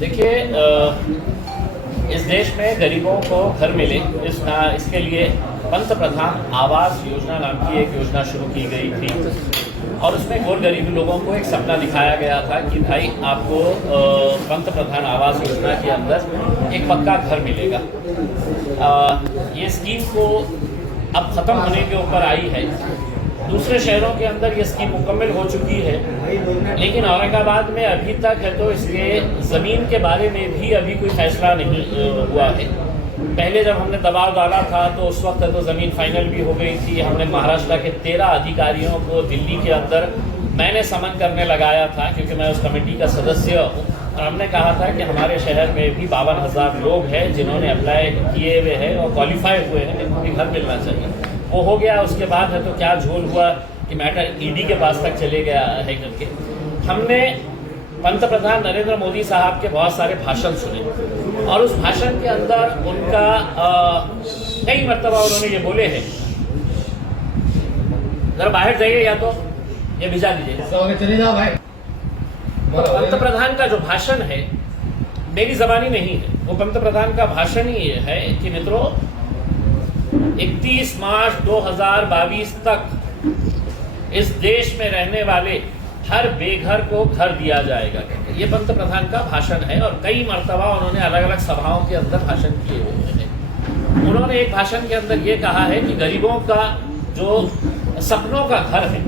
देखिए, इस देश में गरीबों को घर मिले इसके लिए पंत प्रधान आवास योजना नाम की एक योजना शुरू की गई थी और उसमें गौर गरीब लोगों को एक सपना दिखाया गया था कि भाई आपको पंत प्रधान आवास योजना के अंदर एक पक्का घर मिलेगा। ये स्कीम को अब ख़त्म होने के ऊपर आई है। दूसरे शहरों के अंदर ये स्कीम मुकम्मल हो चुकी है, लेकिन औरंगाबाद में अभी तक है तो इसके ज़मीन के बारे में भी अभी कोई फैसला नहीं हुआ है। पहले जब हमने दबाव डाला था तो उस वक्त तो ज़मीन फाइनल भी हो गई थी। हमने महाराष्ट्र के 13 अधिकारियों को दिल्ली के अंदर मैंने समन करने लगाया था, क्योंकि मैं उस कमेटी का सदस्य हूँ। और हमने कहा था कि हमारे शहर में भी 52,000 लोग हैं जिन्होंने अप्लाई किए हुए हैं और क्वालिफाई हुए हैं, जिनको भी घर मिलना चाहिए। वो हो गया। उसके बाद है तो क्या झोल हुआ कि मैटर ईडी के पास तक चले गया है करके। हमने पंत प्रधान नरेंद्र मोदी साहब के बहुत सारे भाषण सुने और उस भाषण के अंदर उनका कई मर्तबा उन्होंने ये बोले हैं, जरा बाहर जाइए या तो ये भिजा दीजिए। चले जाओ भाई। पंत प्रधान का जो भाषण है मेरी जबानी नहीं है, वो पंत प्रधान का भाषण ही है कि मित्रों 31 मार्च 2022 तक इस देश में रहने वाले हर बेघर को घर दिया जाएगा। ये पंत प्रधान का भाषण है और कई मर्तबा उन्होंने अलग अलग सभाओं के अंदर भाषण किए हुए हैं। उन्होंने एक भाषण के अंदर ये कहा है कि गरीबों का जो सपनों का घर है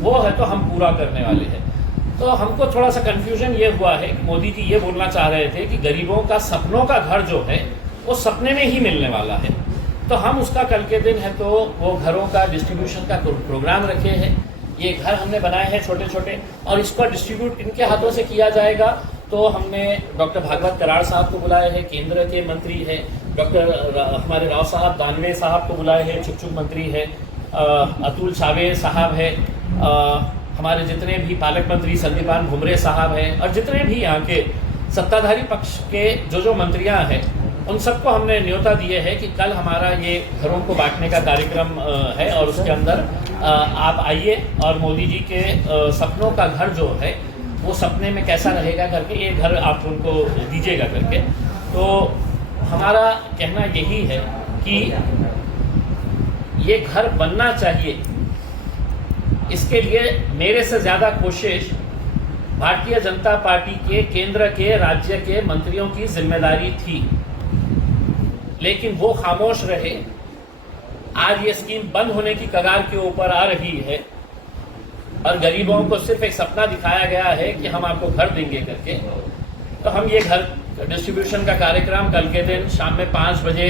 वो है तो हम पूरा करने वाले हैं। तो हमको थोड़ा सा कंफ्यूजन ये हुआ है कि मोदी जी ये बोलना चाह रहे थे कि गरीबों का सपनों का घर जो है वो सपने में ही मिलने वाला है। तो हम उसका कल के दिन है तो वो घरों का डिस्ट्रीब्यूशन का प्रोग्राम रखे हैं। ये घर हमने बनाए हैं छोटे छोटे और इसको डिस्ट्रीब्यूट इनके हाथों से किया जाएगा। तो हमने डॉक्टर भागवत कराड़ साहब को बुलाए हैं, केंद्र के मंत्री हैं। डॉक्टर हमारे राव साहब दानवे साहब को बुलाए हैं, चुप मंत्री है। अतुल छावे साहब है। हमारे जितने भी पालक मंत्री संदीपान भुमरे साहब हैं और जितने भी यहाँ के सत्ताधारी पक्ष के जो मंत्रियाँ हैं उन सबको हमने न्योता दिए है कि कल हमारा ये घरों को बांटने का कार्यक्रम है और उसके अंदर आप आइए और मोदी जी के सपनों का घर जो है वो सपने में कैसा रहेगा करके ये घर आप उनको दीजिएगा करके। तो हमारा कहना यही है कि ये घर बनना चाहिए। इसके लिए मेरे से ज़्यादा कोशिश भारतीय जनता पार्टी के केंद्र के राज्य के मंत्रियों की जिम्मेदारी थी, लेकिन वो खामोश रहे। आज ये स्कीम बंद होने की कगार के ऊपर आ रही है और गरीबों को सिर्फ एक सपना दिखाया गया है कि हम आपको घर देंगे करके। तो हम ये घर डिस्ट्रीब्यूशन का कार्यक्रम कल के दिन शाम में 5 बजे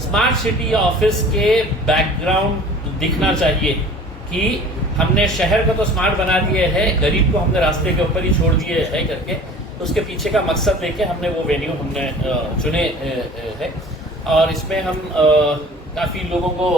स्मार्ट सिटी ऑफिस के बैकग्राउंड दिखना चाहिए कि हमने शहर को तो स्मार्ट बना दिए है, गरीब को हमने रास्ते के ऊपर ही छोड़ दिए है करके। उसके पीछे का मकसद लेके हमने वो वेन्यू हमने चुने है और इसमें हम काफ़ी लोगों को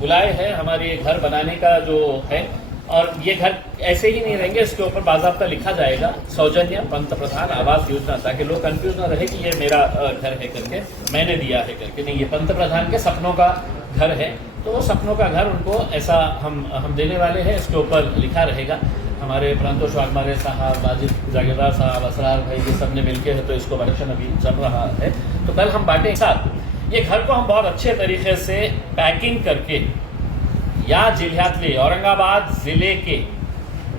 बुलाए हैं हमारे घर बनाने का जो है। और ये घर ऐसे ही नहीं रहेंगे, इसके ऊपर बाज़ाब्ता लिखा जाएगा सौजन्य पंत प्रधान आवास योजना, ताकि लोग कंफ्यूज ना रहे कि ये मेरा घर है करके, मैंने दिया है करके। नहीं, ये पंत प्रधान के सपनों का घर है। तो वो सपनों का घर उनको ऐसा हम देने वाले हैं। इसके ऊपर लिखा रहेगा। हमारे प्रांतोष वाघमारे साहब, वाजिद जागीरदार साहब, असरार भाई, ये सब ने मिलकर है तो इसको प्रोडक्शन अभी चल रहा है। तो कल हम बांटे साथ ये घर को हम बहुत अच्छे तरीके से पैकिंग करके या जिल्ह्यातले औरंगाबाद जिले के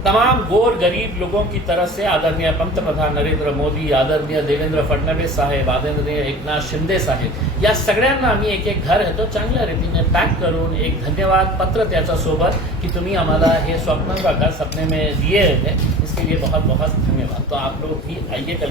तमाम गोर गरीब लोगों की तरफ से आदरणीय पंतप्रधान नरेंद्र मोदी, आदरणीय देवेंद्र फडणवीस साहेब, आदरणीय एकनाथ शिंदे साहेब या सगळ्यांना आम्ही एक एक घर आहे तो चांगल्या रीतीने पॅक करून एक धन्यवाद पत्र त्याच्यासोबत की तुम्ही आम्हाला हे स्वप्न का घर सपने में दिए हैं, इसके लिए बहुत बहुत धन्यवाद। तो आप लोग भी आइए कल